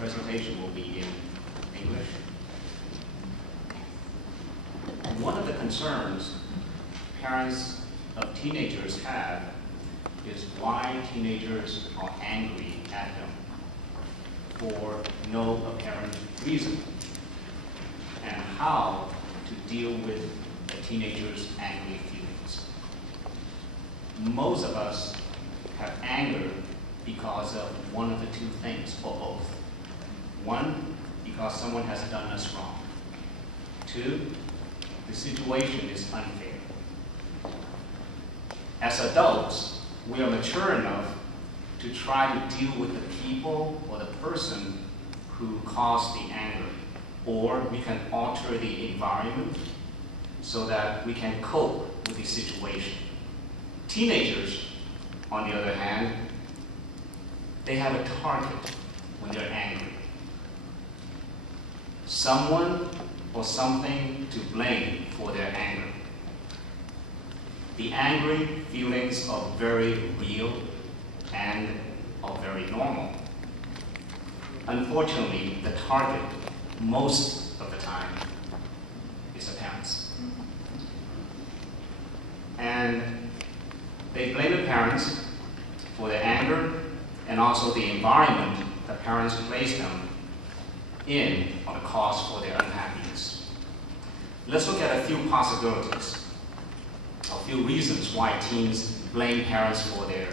presentation will be in English. One of the concerns parents of teenagers have is why teenagers are angry at them for no apparent reason, and how to deal with a teenager's angry feelings. Most of us have anger because of one of the two things, or both. One, because someone has done us wrong. Two, the situation is unfair. As adults, we are mature enough to try to deal with the people or the person who caused the anger, or we can alter the environment so that we can cope with the situation. Teenagers, on the other hand, they have a target when they're angry. Someone or something to blame for their anger. The angry feelings are very real and are very normal. Unfortunately, the target, most of the time, is the parents. And they blame the parents for their anger and also the environment the parents place them in are the cause for their unhappiness. Let's look at a few possibilities, a few reasons why teens blame parents for their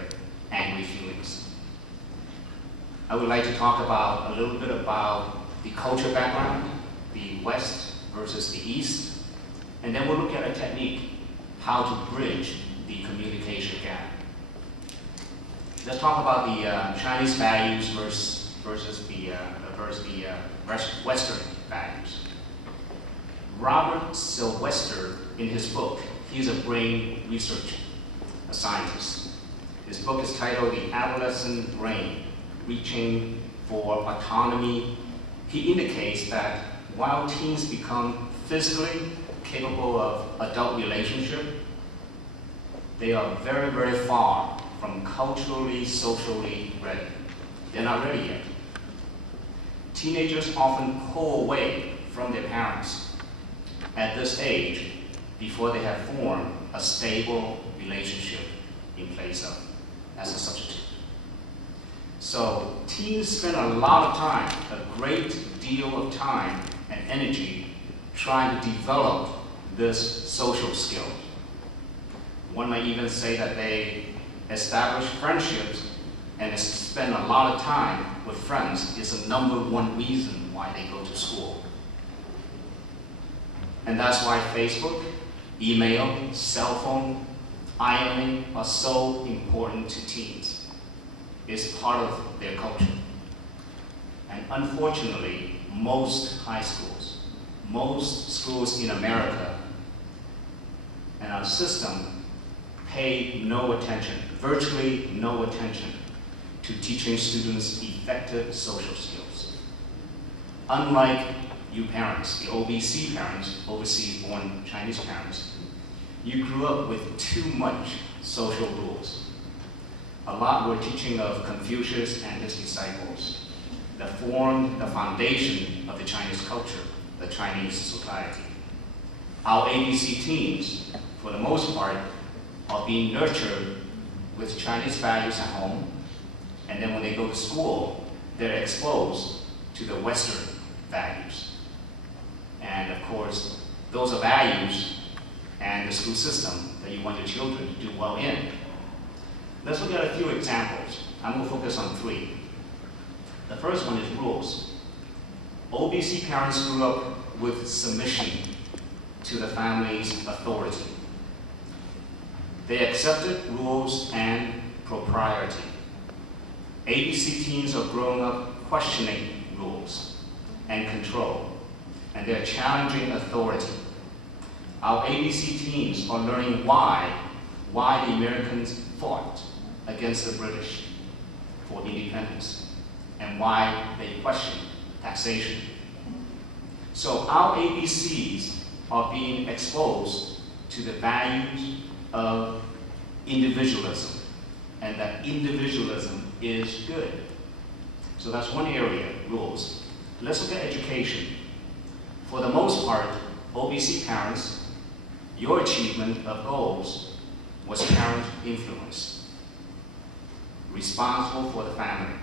angry feelings. I would like to talk about a little bit about the culture background, the West versus the East, and then we'll look at a technique, how to bridge the communication gap. Let's talk about the Chinese values versus the Western values. Robert Sylvester, in his book, he's a brain researcher, a scientist. His book is titled The Adolescent Brain, Reaching for Autonomy. He indicates that while teens become physically capable of adult relationship, they are very, very far from culturally, socially ready. They're not ready yet. Teenagers often pull away from their parents at this age before they have formed a stable relationship in place of as a substitute. So teens spend a lot of time, a great deal of time and energy trying to develop this social skill. One might even say that they establish friendships and spend a lot of time with friends is the #1 reason why they go to school. And that's why Facebook, email, cell phone, ironing are so important to teens. It's part of their culture. And unfortunately, most high schools, most schools in America and our system pay no attention, virtually no attention, to teaching students effective social skills. Unlike you parents, the OBC parents, overseas-born Chinese parents, you grew up with too much social rules. A lot were teaching of Confucius and his disciples that formed the foundation of the Chinese culture, the Chinese society. Our ABC teens, for the most part, are being nurtured with Chinese values at home, and then when they go to school, they're exposed to the Western values. And of course, those are values and the school system that you want your children to do well in. Let's look at a few examples. I'm going to focus on 3. The first one is rules. OBC parents grew up with submission to the family's authority. They accepted rules and propriety. ABC teens are growing up questioning rules and control, and they're challenging authority. Our ABC teens are learning why the Americans fought against the British for independence, and why they question taxation. So our ABCs are being exposed to the values of individualism, and that individualism is good. So that's one area, rules. Let's look at education. For the most part, OBC parents, your achievement of goals was parent influence, responsible for the family.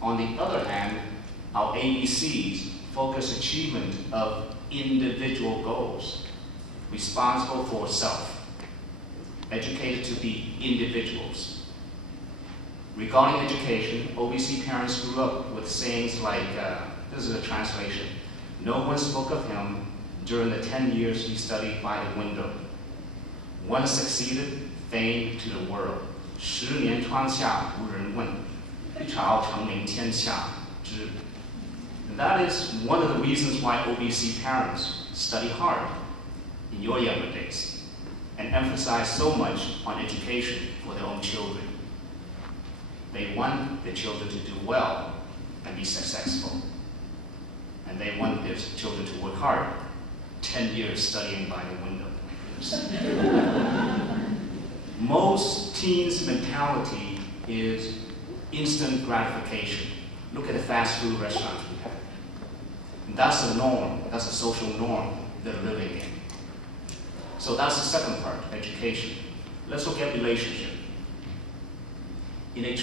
On the other hand, our ABCs focus achievement of individual goals, responsible for self, educated to be individuals. Regarding education, OBC parents grew up with sayings like, this is a translation, no one spoke of him during the 10 years he studied by the window. One succeeded, fame to the world. 10年窗下无人问，一朝成名天下知。That is one of the reasons why OBC parents study hard in your younger days and emphasize so much on education for their own children. They want their children to do well and be successful. And they want their children to work hard. 10 years studying by the window. Most teens' mentality is instant gratification. Look at the fast food restaurants we have. And that's the norm, that's the social norm they're living in. So that's the second part, education. Let's look at relationship. In a